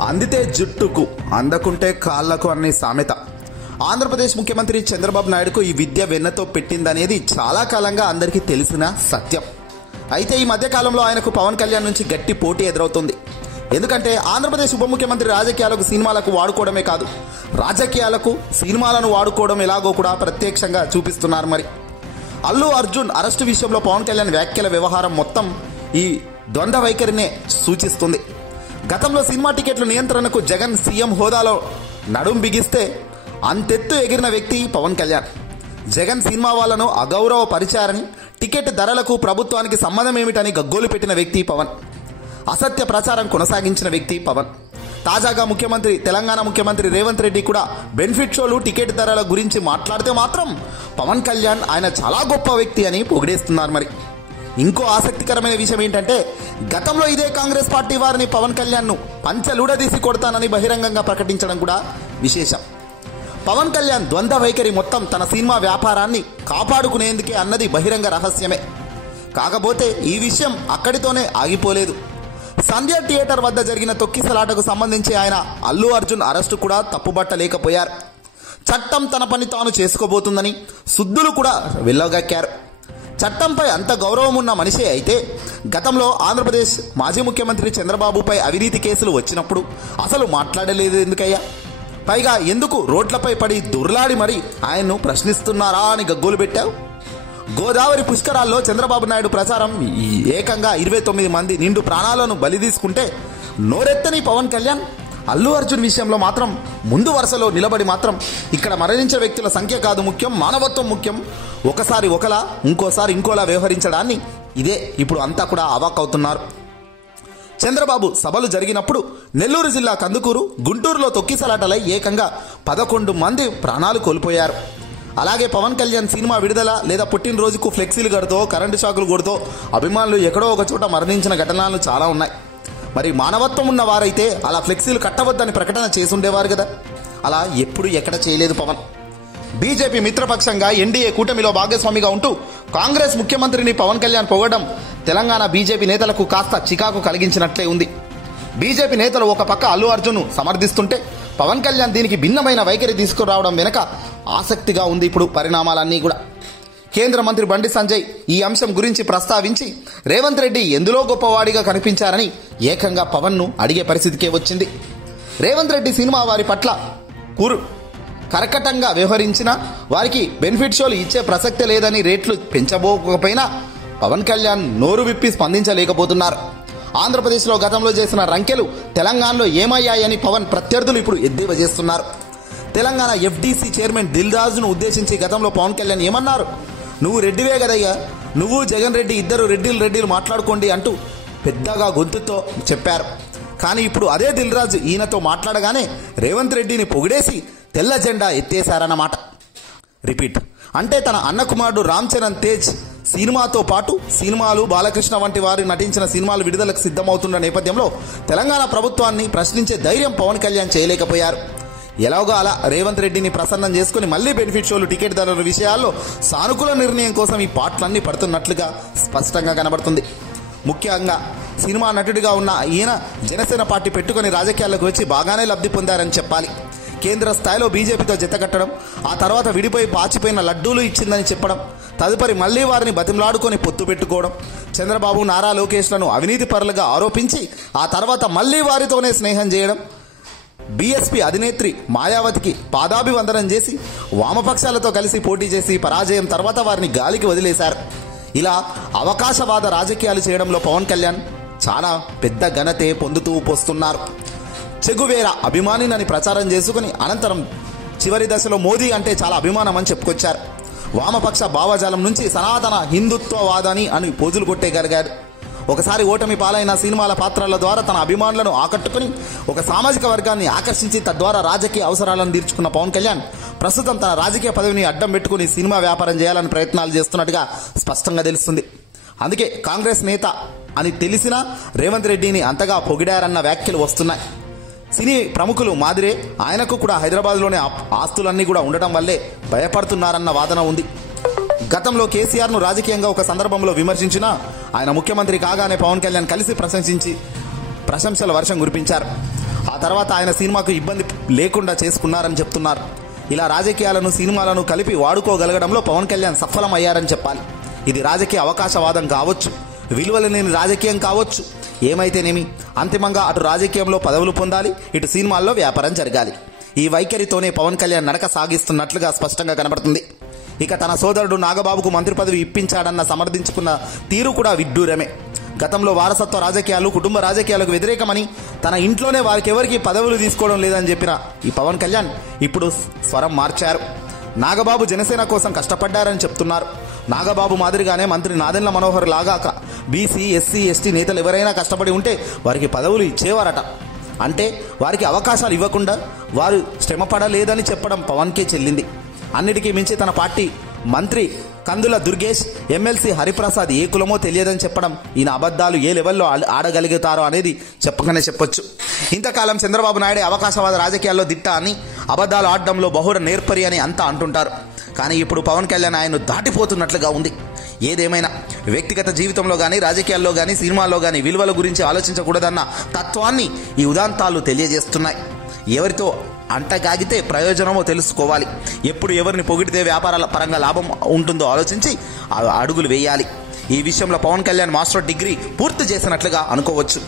అందితే జుట్టుకు అందకుంటే కాళ్లకు అనే సామెత ఆంధ్రప్రదేశ్ ముఖ్యమంత్రి చంద్రబాబు నాయుడుకు ఈ విద్య వెన్నతో పెట్టిందనేది చాలా కాలంగా అందరికీ తెలిసిన సత్యం. అయితే ఈ మధ్యకాలంలో ఆయనకు పవన్ కళ్యాణ్ నుంచి గట్టి పోటీ ఎదురవుతుంది. ఎందుకంటే ఆంధ్రప్రదేశ్ ఉప ముఖ్యమంత్రి రాజకీయాలకు సినిమాలకు వాడుకోవడమే కాదు, రాజకీయాలకు సినిమాలను వాడుకోవడం ఎలాగో కూడా ప్రత్యక్షంగా చూపిస్తున్నారు. మరి అల్లు అర్జున్ అరెస్టు విషయంలో పవన్ కళ్యాణ్ వ్యాఖ్యల వ్యవహారం మొత్తం ఈ ద్వంద్వ వైఖరినే సూచిస్తుంది. గతంలో సినిమా టికెట్ల నియంత్రణకు జగన్ సీఎం హోదాలో నడుం బిగిస్తే అంతెత్తు ఎగిరిన వ్యక్తి పవన్ కళ్యాణ్. జగన్ సినిమా వాళ్లను అగౌరవపరిచారని, టికెట్ ధరలకు ప్రభుత్వానికి సంబంధం ఏమిటని గగ్గోలు పెట్టిన వ్యక్తి పవన్. అసత్య ప్రచారం కొనసాగించిన వ్యక్తి పవన్. తాజాగా తెలంగాణ ముఖ్యమంత్రి రేవంత్ రెడ్డి కూడా బెనిఫిట్ షోలు, టికెట్ ధరల గురించి మాట్లాడితే మాత్రం పవన్ కళ్యాణ్ ఆయన చాలా గొప్ప వ్యక్తి అని పొగిడేస్తున్నారు. మరి ఇంకో ఆసక్తికరమైన విషయం ఏంటంటే, గతంలో ఇదే కాంగ్రెస్ పార్టీ వారిని పవన్ కళ్యాణ్ను పంచలూడదీసి కొడతానని బహిరంగంగా ప్రకటించడం కూడా విశేషం. పవన్ కళ్యాణ్ ద్వంద్వ వైఖరి మొత్తం తన సినిమా వ్యాపారాన్ని కాపాడుకునేందుకే అన్నది బహిరంగ రహస్యమే. కాకపోతే ఈ విషయం అక్కడితోనే ఆగిపోలేదు. సంధ్య థియేటర్ వద్ద జరిగిన తొక్కిసలాటకు సంబంధించి ఆయన అల్లు అర్జున్ అరెస్టు కూడా తప్పుబట్టలేకపోయారు. చట్టం తన పని తాను చేసుకోబోతుందని సుద్దులు కూడా వెళ్ళగక్కారు. చట్టంపై అంత గౌరవం ఉన్న మనిషే అయితే గతంలో ఆంధ్రప్రదేశ్ మాజీ ముఖ్యమంత్రి చంద్రబాబుపై అవినీతి కేసులు వచ్చినప్పుడు అసలు మాట్లాడలేదు ఎందుకయ్యా? పైగా ఎందుకు రోడ్లపై పడి దుర్లాడి మరి ఆయన్ను ప్రశ్నిస్తున్నారా అని గగ్గోలు పెట్టావు? గోదావరి పుష్కరాల్లో చంద్రబాబు నాయుడు ప్రచారం ఏకంగా 29 మంది నిండు ప్రాణాలను బలి తీసుకుంటే నోరెత్తని పవన్ కళ్యాణ్ అల్లు అర్జున్ విషయంలో మాత్రం ముందు వరుసలో నిలబడి మాత్రం ఇక్కడ మరణించే వ్యక్తుల సంఖ్య కాదు ముఖ్యం, మానవత్వం ముఖ్యం, ఒకసారి ఒకలా ఇంకోసారి ఇంకోలా వ్యవహరించడాన్ని ఇదే ఇప్పుడు అంతా కూడా అవాక్కవుతున్నారు. చంద్రబాబు సభలు జరిగినప్పుడు నెల్లూరు జిల్లా కందుకూరు, గుంటూరులో తొక్కిసలాటలై ఏకంగా 11 మంది ప్రాణాలు కోల్పోయారు. అలాగే పవన్ కళ్యాణ్ సినిమా విడుదల లేదా పుట్టినరోజుకు ఫ్లెక్సీలు కడుతో, కరెంటు షాకులు కొడుతో అభిమానులు ఎక్కడో ఒక చోట మరణించిన ఘటనలు చాలా ఉన్నాయి. మరి మానవత్వం ఉన్న వారైతే అలా ఫ్లెక్సీలు కట్టవద్దని ప్రకటన చేసుండేవారు కదా. అలా ఎప్పుడు ఎక్కడ చేయలేదు పవన్. బీజేపీ మిత్రపక్షంగా ఎన్డీఏ కూటమిలో భాగస్వామిగా ఉంటూ కాంగ్రెస్ ముఖ్యమంత్రిని పవన్ కళ్యాణ్ పొగడం తెలంగాణ బీజేపీ నేతలకు కాస్త చికాకు కలిగించినట్లే ఉంది. బీజేపీ నేతలు ఒక పక్క అల్లు అర్జున్ను సమర్థిస్తుంటే పవన్ కళ్యాణ్ దీనికి భిన్నమైన వైఖరి తీసుకురావడం వెనక ఆసక్తిగా ఉంది ఇప్పుడు పరిణామాలన్నీ కూడా. కేంద్ర మంత్రి బండి సంజయ్ ఈ అంశం గురించి ప్రస్తావించి రేవంత్ రెడ్డి ఎందులో గొప్పవాడిగా కనిపించారని ఏకంగా పవన్ను అడిగే పరిస్థితికే వచ్చింది. రేవంత్ రెడ్డి సినిమా వారి పట్ల కర్కటంగా వ్యవహరించినా వారికి బెనిఫిట్ షోలు ఇచ్చే ప్రసక్తే లేదని రేట్లు పెంచబోకపోయినా పవన్ కళ్యాణ్ నోరు విప్పి స్పందించలేకపోతున్నారు. ఆంధ్రప్రదేశ్లో గతంలో చేసిన రంకెలు తెలంగాణలో ఏమయ్యాయని పవన్ ప్రత్యర్థులు ఇప్పుడు ఎద్దేవా చేస్తున్నారు. తెలంగాణ ఎఫ్డీసీ చైర్మన్ దిల్ రాజును ఉద్దేశించి గతంలో పవన్ కళ్యాణ్ ఏమన్నారు? నువ్వు రెడ్డివే కదయ్యా, నువ్వు జగన్ రెడ్డి ఇద్దరు రెడ్డిలు మాట్లాడుకోండి అంటూ పెద్దగా గొంతుతో చెప్పారు. కానీ ఇప్పుడు అదే దిల్ రాజు ఈయనతో మాట్లాడగానే రేవంత్ రెడ్డిని పొగిడేసి తెల్ల జెండా ఎత్తేశారన్నమాట. రిపీట్ అంటే తన అన్న కుమారుడు రామ్ చరణ్ తేజ్ సినిమాతో పాటు సినిమాలు, బాలకృష్ణ వంటి వారు నటించిన సినిమాలు విడుదలకు సిద్ధమవుతున్న నేపథ్యంలో తెలంగాణ ప్రభుత్వాన్ని ప్రశ్నించే ధైర్యం పవన్ కళ్యాణ్ చేయలేకపోయారు. ఎలాగో అలా రేవంత్ రెడ్డిని ప్రసన్నం చేసుకుని మళ్లీ బెనిఫిట్ షోలు, టికెట్ ధరల విషయాల్లో సానుకూల నిర్ణయం కోసం ఈ పాటలన్నీ పడుతున్నట్లుగా స్పష్టంగా కనబడుతుంది. ముఖ్యంగా సినిమా నటుడిగా ఉన్న ఈయన జనసేన పార్టీ పెట్టుకుని రాజకీయాల్లోకి వచ్చి బాగానే లబ్ధి పొందారని చెప్పాలి. కేంద్ర స్థాయిలో బీజేపీతో జతకట్టడం, ఆ తర్వాత విడిపోయి పాచిపోయిన లడ్డూలు ఇచ్చిందని చెప్పడం, తదుపరి మళ్లీ వారిని బతిమలాడుకొని పొత్తు పెట్టుకోవడం, చంద్రబాబు, నారా లోకేష్లను అవినీతి పరులుగా ఆరోపించి ఆ తర్వాత మళ్లీ వారితోనే స్నేహం చేయడం, బీఎస్పీ అధినేత్రి మాయావతికి పాదాభివందనం చేసి వామపక్షాలతో కలిసి పోటీ చేసి పరాజయం తర్వాత వారిని గాలికి వదిలేశారు. ఇలా అవకాశవాద రాజకీయాలు చేయడంలో పవన్ కళ్యాణ్ చాలా పెద్ద ఘనతే పొందుతూ పోస్తున్నారు. చెగువేరా అభిమానినని ప్రచారం చేసుకుని అనంతరం చివరి దశలో మోదీ అంటే చాలా అభిమానం అని చెప్పుకొచ్చారు. వామపక్ష భావజాలం నుంచి సనాతన హిందుత్వవాదాని అని పోజులు కొట్టేయగలిగారు. ఒకసారి ఓటమి పాలైన సినిమాల పాత్రల ద్వారా తన అభిమానులను ఆకట్టుకుని ఒక సామాజిక వర్గాన్ని ఆకర్షించి తద్వారా రాజకీయ అవసరాలను తీర్చుకున్న పవన్ కళ్యాణ్ ప్రస్తుతం తన రాజకీయ పదవిని అడ్డం పెట్టుకుని సినిమా వ్యాపారం చేయాలని ప్రయత్నాలు చేస్తున్నట్టుగా స్పష్టంగా తెలుస్తుంది. అందుకే కాంగ్రెస్ నేత అని తెలిసినా రేవంత్ రెడ్డిని అంతగా పొగిడారన్న వ్యాఖ్యలు వస్తున్నాయి. సినీ ప్రముఖులు మాదిరే ఆయనకు కూడా హైదరాబాద్లోనే ఆస్తులన్నీ కూడా ఉండటం వల్లే భయపడుతున్నారన్న వాదన ఉంది. గతంలో కేసీఆర్ను రాజకీయంగా ఒక సందర్భంలో విమర్శించినా ఆయన ముఖ్యమంత్రి కాగానే పవన్ కళ్యాణ్ కలిసి ప్రశంసల వర్షం కురిపించారు. ఆ తర్వాత ఆయన సినిమాకు ఇబ్బంది లేకుండా చేసుకున్నారని చెప్తున్నారు. ఇలా రాజకీయాలను సినిమాలను కలిపి వాడుకోగలగడంలో పవన్ కళ్యాణ్ సఫలమయ్యారని చెప్పాలి. ఇది రాజకీయ అవకాశవాదం కావచ్చు, విలువలు లేని రాజకీయం కావచ్చు, ఏమైతేనేమి అంతిమంగా అటు రాజకీయంలో పదవులు పొందాలి, ఇటు సినిమాల్లో వ్యాపారం జరగాలి. ఈ వైఖరితోనే పవన్ కళ్యాణ్ నడక సాగిస్తున్నట్లుగా స్పష్టంగా కనబడుతుంది. ఇక తన సోదరుడు నాగబాబుకు మంత్రి పదవి ఇప్పించాడన్న సమర్థించుకున్న తీరు కూడా విడ్డూరమే. గతంలో వారసత్వ రాజకీయాలు, కుటుంబ రాజకీయాలకు వ్యతిరేకమని, తన ఇంట్లోనే వారికెవరికి పదవులు తీసుకోవడం లేదని చెప్పిన ఈ పవన్ కళ్యాణ్ ఇప్పుడు స్వరం మార్చారు. నాగబాబు జనసేన కోసం కష్టపడ్డారని చెప్తున్నారు. నాగబాబు మాదిరిగానే మంత్రి నాదెండ్ల మనోహర్ లాగా బీసీ, ఎస్సీ, ఎస్టీ నేతలు ఎవరైనా కష్టపడి ఉంటే వారికి పదవులు ఇచ్చేవారట. అంటే వారికి అవకాశాలు ఇవ్వకుండా వారు శ్రమపడలేదని చెప్పడం పవన్కే చెల్లింది. అన్నిటికీ మించి తన పార్టీ మంత్రి కందుల దుర్గేష్, ఎమ్మెల్సీ హరిప్రసాద్ ఏ కులమో తెలియదని చెప్పడం, ఈయన అబద్ధాలు ఏ లెవెల్లో ఆడగలుగుతారో అనేది చెప్పకనే చెప్పొచ్చు. ఇంతకాలం చంద్రబాబు నాయుడే అవకాశవాద రాజకీయాల్లో దిట్ట అని, అబద్ధాలు ఆడడంలో బహుళ నేర్పరి అని అంతా అంటుంటారు. కానీ ఇప్పుడు పవన్ కళ్యాణ్ ఆయన్ను దాటిపోతున్నట్లుగా ఉంది. ఏదేమైనా వ్యక్తిగత జీవితంలో కానీ, రాజకీయాల్లో కానీ, సినిమాల్లో కానీ విలువల గురించి ఆలోచించకూడదన్న తత్వాన్ని ఈ ఉదాంతాలు తెలియజేస్తున్నాయి. ఎవరితో అంటగాగితే ప్రయోజనమో తెలుసుకోవాలి. ఎప్పుడు ఎవరిని పొగిడితే వ్యాపారాల పరంగా లాభం ఉంటుందో ఆలోచించి అడుగులు వేయాలి. ఈ విషయంలో పవన్ కళ్యాణ్ మాస్టర్ డిగ్రీ పూర్తి చేసినట్లుగా అనుకోవచ్చు.